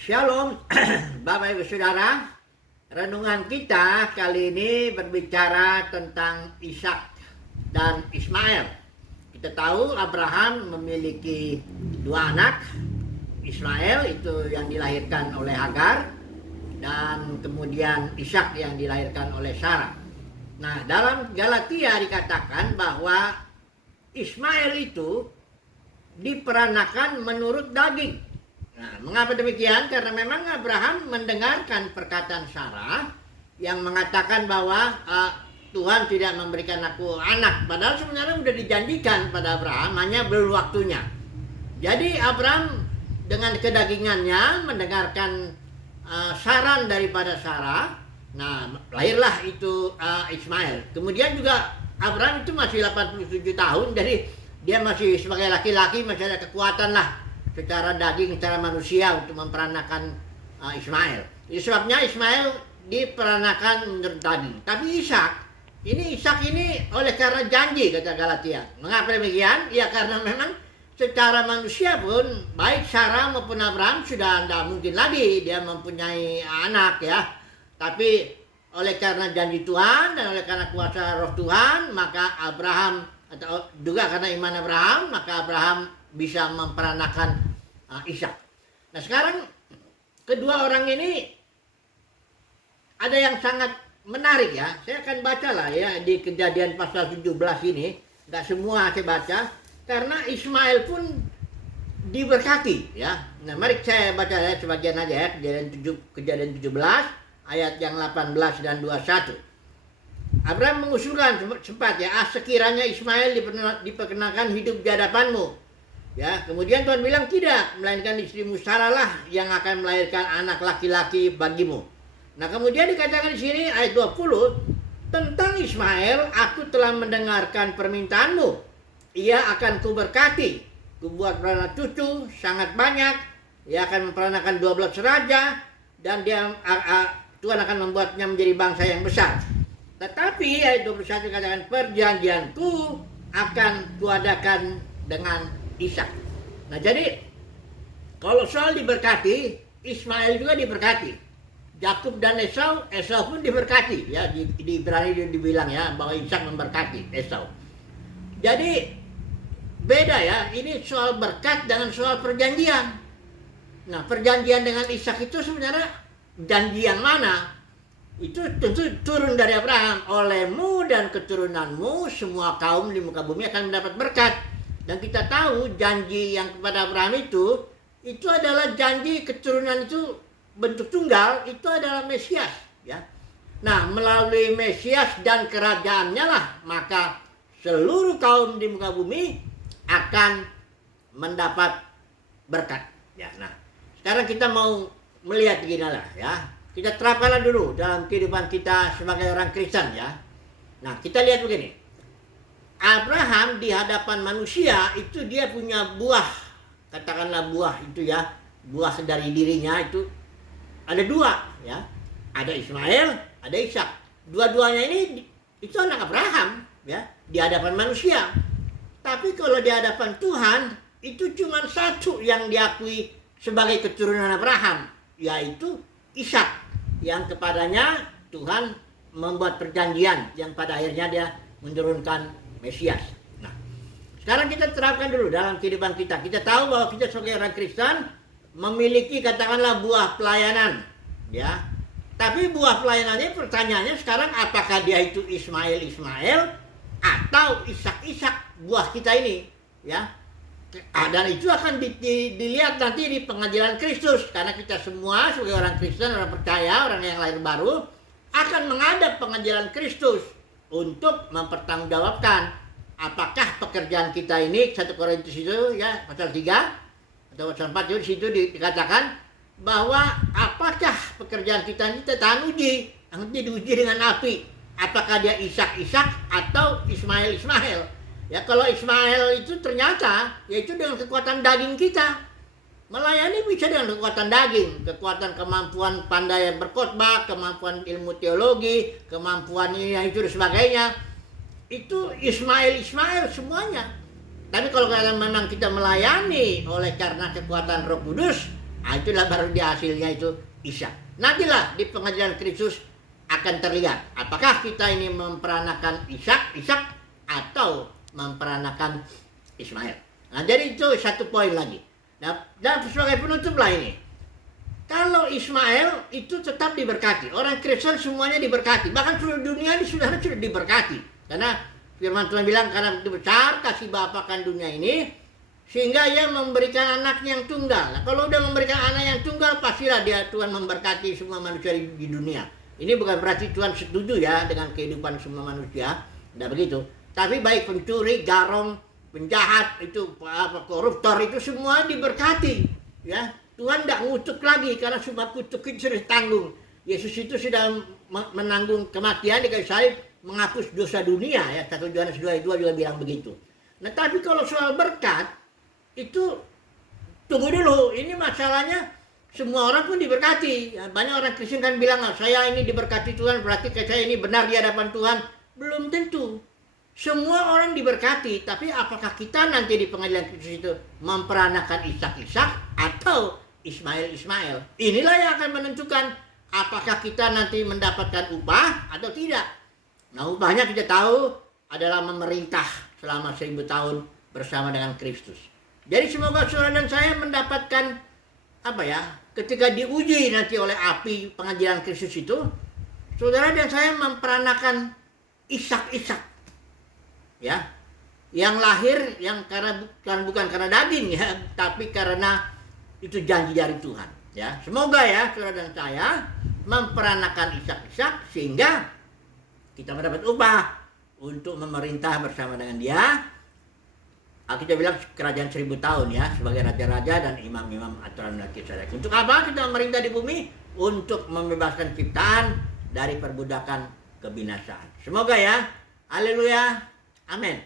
Shalom, Bapak Ibu Saudara. Renungan kita kali ini berbicara tentang Ishak dan Ismail. Kita tahu Abraham memiliki dua anak. Ismail itu yang dilahirkan oleh Hagar, dan kemudian Ishak yang dilahirkan oleh Sarah. Nah, dalam Galatia dikatakan bahwa Ismail itu diperanakan menurut daging. Nah, mengapa demikian? Karena memang Abraham mendengarkan perkataan Sarah yang mengatakan bahwa Tuhan tidak memberikan aku anak. Padahal sebenarnya sudah dijanjikan pada Abraham, hanya belum waktunya. Jadi Abraham dengan kedagingannya mendengarkan saran daripada Sarah. Nah, lahirlah itu Ismail. Kemudian juga Abraham itu masih 87 tahun, jadi dia masih sebagai laki-laki masih ada kekuatan lah secara daging, secara manusia untuk memperanakan Ismail. Itu sebabnya Ismail diperanakan menurut daging. Tapi Ishak ini oleh karena janji, kata Galatia. Mengapa demikian? Ya karena memang secara manusia pun baik Sarah maupun Abraham sudah tidak mungkin lagi dia mempunyai anak ya. Tapi oleh karena janji Tuhan dan oleh karena kuasa roh Tuhan, maka Abraham, atau juga karena iman Abraham, maka Abraham bisa memperanakan Ishak. Nah, sekarang kedua orang ini ada yang sangat menarik ya. Saya akan baca lah ya di Kejadian pasal 17 ini. Tidak semua saya baca karena Ismail pun diberkati ya. Nah, mari saya baca ya sebagian aja ya. Kejadian 17 ayat yang 18 dan 21. Abraham mengusulkan sempat ya, sekiranya Ismail diperkenakan hidup di hadapanmu. Ya, kemudian Tuhan bilang tidak, melainkan istrimu Sarah lah yang akan melahirkan anak laki-laki bagimu. Nah, kemudian dikatakan di sini ayat 20, tentang Ismail aku telah mendengarkan permintaanmu. Ia akan kuberkati, kubuat beranak cucu sangat banyak. Ia akan memperanakan 12 raja dan Tuhan akan membuatnya menjadi bangsa yang besar. Tetapi ayat 21 katakan perjanjianku akan kuadakan dengan Ishak. Nah, jadi kalau soal diberkati, Ismail juga diberkati. Yakub dan Esau pun diberkati ya, di Ibrani dibilang ya bahwa Ishak memberkati Esau. Jadi beda ya, ini soal berkat dengan soal perjanjian. Nah, perjanjian dengan Ishak itu sebenarnya janji yang mana? Itu tentu turun dari Abraham. Olehmu dan keturunanmu semua kaum di muka bumi akan mendapat berkat. Dan kita tahu janji yang kepada Abraham itu adalah janji keturunan itu bentuk tunggal, itu adalah Mesias ya. Nah, melalui Mesias dan kerajaannya lah maka seluruh kaum di muka bumi akan mendapat berkat ya. Nah, sekarang kita mau melihat beginilah ya. Kita terapkanlah dulu dalam kehidupan kita sebagai orang Kristen ya. Nah, kita lihat begini. Abraham di hadapan manusia itu dia punya buah. Katakanlah buah itu ya. Buah dari dirinya itu ada dua ya. Ada Ismail, ada Ishak. Dua-duanya ini itu anak Abraham ya, di hadapan manusia. Tapi kalau di hadapan Tuhan itu cuma satu yang diakui sebagai keturunan Abraham, yaitu Ishak, yang kepadanya Tuhan membuat perjanjian yang pada akhirnya dia menurunkan Mesias. Nah, sekarang kita terapkan dulu dalam kehidupan kita. Kita tahu bahwa kita sebagai orang Kristen memiliki katakanlah buah pelayanan ya. Tapi buah pelayanannya pertanyaannya sekarang apakah dia itu Ismail atau Ishak buah kita ini ya. Dan itu akan dilihat nanti di pengadilan Kristus, karena kita semua sebagai orang Kristen, orang percaya, orang yang lahir baru akan menghadap pengadilan Kristus untuk mempertanggungjawabkan apakah pekerjaan kita ini. 1 Korintus itu ya pasal 3 atau pasal 4 itu di situ dikatakan bahwa apakah pekerjaan kita ini tahan uji, nanti diuji dengan api, apakah dia Ishak atau Ismail. Ya, kalau Ismail itu ternyata yaitu dengan kekuatan daging kita. Melayani bisa dengan kekuatan daging, kekuatan kemampuan pandai berkhotbah, kemampuan ilmu teologi, kemampuan ini yang itu dan sebagainya. Itu Ismail semuanya. Tapi kalau memang kita melayani oleh karena kekuatan Roh Kudus, Itulah baru dia hasilnya itu Ishak. Nantilah di pengadilan Kristus akan terlihat apakah kita ini memperanakan Ishak atau memperanakan Ismail. Nah, jadi itu satu poin lagi. Nah, dan sebagai penutup lah ini. Kalau Ismail itu tetap diberkati. Orang Kristen semuanya diberkati. Bahkan seluruh dunia ini sudah diberkati. Karena firman Tuhan bilang, karena begitu besar kasih Bapa akan dunia ini, sehingga ia memberikan anaknya yang tunggal. Nah, kalau udah memberikan anak yang tunggal, pastilah dia Tuhan memberkati semua manusia di dunia. Ini bukan berarti Tuhan setuju ya dengan kehidupan semua manusia. Tidak begitu. Tapi baik pencuri, garong, penjahat, itu koruptor, itu semua diberkati. Ya, Tuhan tidak ngutuk lagi karena semua kutuk itu sudah tanggung. Yesus itu sudah menanggung kematian di kayu salib, menghapus dosa dunia ya. 1 Yohanes 2:2 juga bilang begitu. Nah, tapi kalau soal berkat itu tunggu dulu. Ini masalahnya semua orang pun diberkati. Ya, banyak orang Kristen kan bilang, saya ini diberkati Tuhan, berarti saya ini benar di hadapan Tuhan. Belum tentu. Semua orang diberkati, tapi apakah kita nanti di pengadilan Kristus itu memperanakan Ishak atau Ismail? Inilah yang akan menentukan apakah kita nanti mendapatkan upah atau tidak. Nah, upahnya kita tahu adalah memerintah selama 1000 tahun bersama dengan Kristus. Jadi semoga saudara dan saya mendapatkan ketika diuji nanti oleh api pengadilan Kristus itu, saudara dan saya memperanakan Ishak. Ya, yang lahir yang bukan karena daging ya, tapi karena itu janji dari Tuhan. Ya, semoga ya saudara dan saya memperanakan Ishak sehingga kita mendapat upah untuk memerintah bersama dengan Dia. Kita bilang kerajaan 1000 tahun ya, sebagai raja-raja dan imam-imam aturan Melkisedek. Untuk apa kita memerintah di bumi? Untuk membebaskan ciptaan dari perbudakan kebinasaan. Semoga ya. Haleluya. Amin.